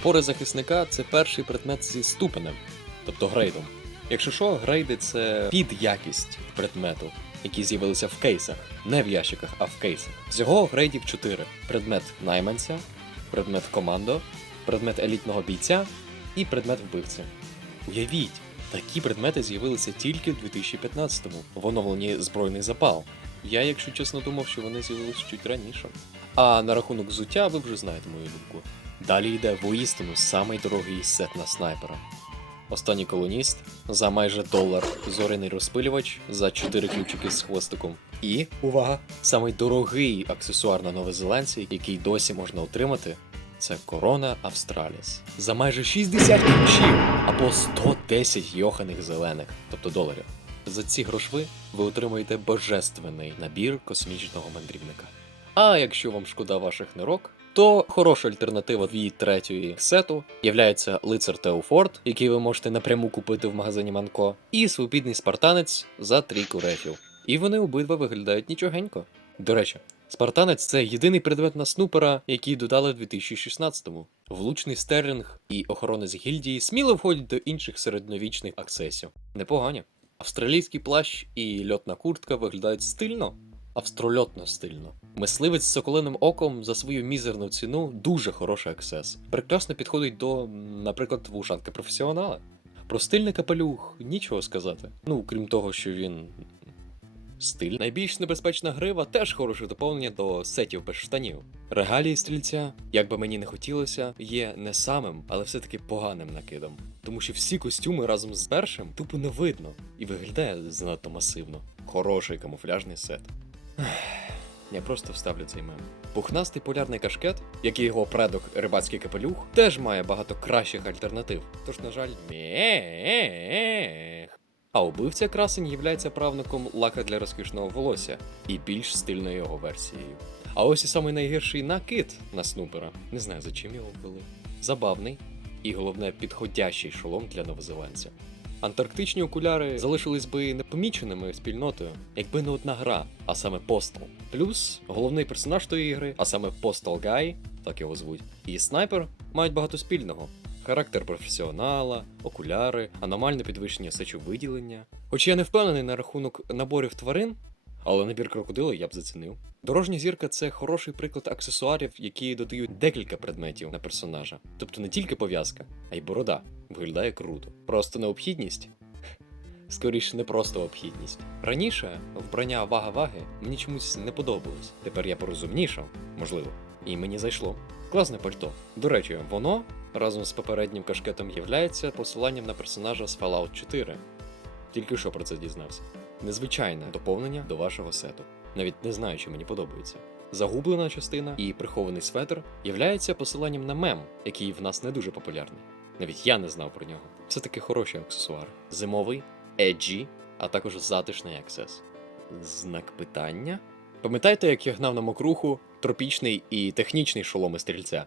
Шпори захисника це перший предмет зі ступенем, тобто грейдом. Якщо що, грейди це підякість предмету, які з'явилися в кейсах, не в ящиках, а в кейсах. Всього грейдів 4: предмет найманця, предмет командо, предмет елітного бійця і предмет вбивця. Уявіть, такі предмети з'явилися тільки в 2015-му в оновленні збройний запал. Я, якщо чесно, думав, що вони з'явилися чуть раніше. А на рахунок взуття ви вже знаєте мою думку. Далі йде воістину самий дорогий сет на снайпера. Останній колоніст за майже долар, зоряний розпилювач за 4 ключики з хвостиком. І увага! Самий дорогий аксесуар на новозеландці, який досі можна отримати, це корона Австраліс. За майже 60 ключів або 110 йоханих зелених, тобто доларів. За ці грошви ви отримуєте божественний набір космічного мандрівника. А якщо вам шкода ваших нирок, то хороша альтернатива від третьої сету являється лицар Теофорд, який ви можете напряму купити в магазині Манко, і свобідний спартанець за трійку рефів. І вони обидва виглядають нічогенько. До речі, спартанець це єдиний предмет на снупера, який додали в 2016-му. Влучний стерлінг і охоронець гільдії сміло входять до інших середньовічних аксесів. Непогані. Австралійський плащ і льотна куртка виглядають стильно, австрольотно стильно. Мисливець з соколиним оком за свою мізерну ціну дуже хороший аксес. Прекрасно підходить до, наприклад, вушанки професіонала. Про стильний капелюх нічого сказати. Ну, крім того, що він. Стиль. Найбільш небезпечна грива теж хороше доповнення до сетів без штанів. Регалії стрільця, як би мені не хотілося, є не самим, але все-таки поганим накидом. Тому що всі костюми разом з першим тупо не видно і виглядає занадто масивно. Хороший камуфляжний сет. Я просто вставлю цей мем. Пухнастий полярний кашкет, як і його предок рибацький капелюх, теж має багато кращих альтернатив. Тож, на жаль, мех. А убивця красень являється правником лака для розкішного волосся і більш стильною його версією. А ось і самий найгірший накид на снупера. Не знаю, за чим його ввели. Забавний і головне підходящий шолом для новозеландця. Антарктичні окуляри залишились би непоміченими спільнотою, якби не одна гра, а саме Postal. Плюс головний персонаж тої ігри, а саме Postal Guy, так його звуть, і снайпер мають багато спільного. Характер професіонала, окуляри, аномальне підвищення сечовиділення. Хоч я не впевнений на рахунок наборів тварин, але набір крокодила я б зацінив. Дорожня зірка це хороший приклад аксесуарів, які додають декілька предметів на персонажа. Тобто не тільки пов'язка, а й борода. Виглядає круто. Просто необхідність. Скоріше, не просто необхідність. Раніше вбрання вага ваги мені чомусь не подобалось. Тепер я порозумнішав, можливо, і мені зайшло. Класне пальто. До речі, воно разом з попереднім кашкетом являється посиланням на персонажа з Fallout 4. Тільки що про це дізнався. Незвичайне доповнення до вашого сету. Навіть не знаю, чи мені подобається. Загублена частина і прихований светр являється посиланням на мем, який в нас не дуже популярний. Навіть я не знав про нього. Все таки хороші аксесуари. Зимовий, еджі, а також затишний аксес. Знак питання. Пам'ятаєте, як я гнав на мокруху тропічний і технічний шоломи стрільця?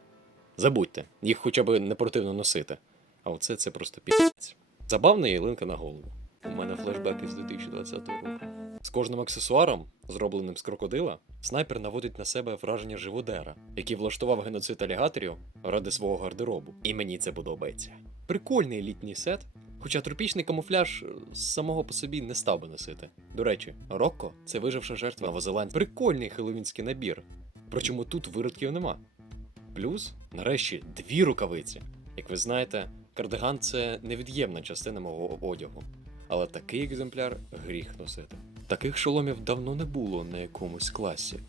Забудьте, їх хоча б не противно носити. А оце це просто піць. Забавна ялинка на голову. У мене флешбеки з 2020 року. З кожним аксесуаром, зробленим з крокодила, снайпер наводить на себе враження живодера, який влаштував геноцид алігаторів ради свого гардеробу. І мені це подобається. Прикольний літній сет, хоча тропічний камуфляж е, самого по собі не став би носити. До речі, Рокко це виживша жертва Новозеландії. Прикольний хеллоуінський набір. Причому тут виродків нема. Плюс, нарешті, дві рукавиці. Як ви знаєте, кардиган це невід'ємна частина мого одягу. Але такий екземпляр гріх носити. Таких шоломів давно не було на якомусь класі.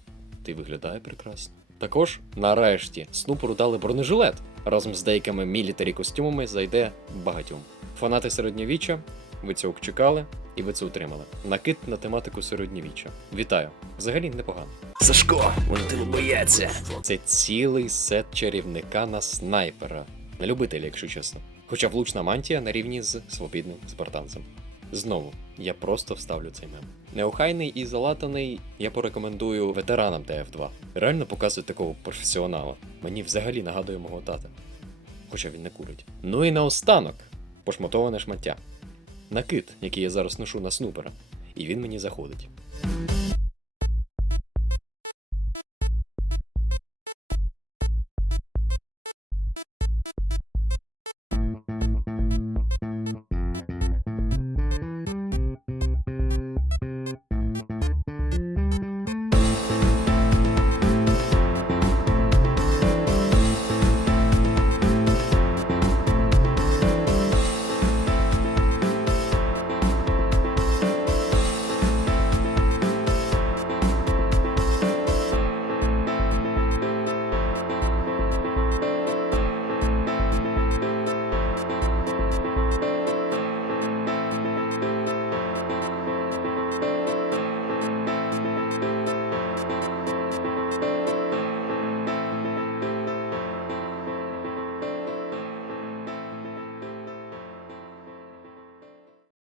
Ти виглядає прекрасно. Також, нарешті, снупору дали бронежилет. Разом з деякими мілітарі костюмами зайде багатьом. Фанати середньовіччя, ви цього чекали і ви це отримали. Накид на тематику середньовіччя. Вітаю! Взагалі непогано. Сашко, вони тебе бояться. Це цілий сет чарівника на снайпера. На любителя, якщо чесно. Хоча влучна мантія на рівні з свобідним спартанцем. Знову, я просто вставлю цей мем. Неохайний і залатаний я порекомендую ветеранам ТФ2. Реально показують такого професіонала. Мені взагалі нагадує мого тата. Хоча він не курить. Ну і наостанок пошмотоване шмаття. Накид, який я зараз ношу на снупера. І він мені заходить.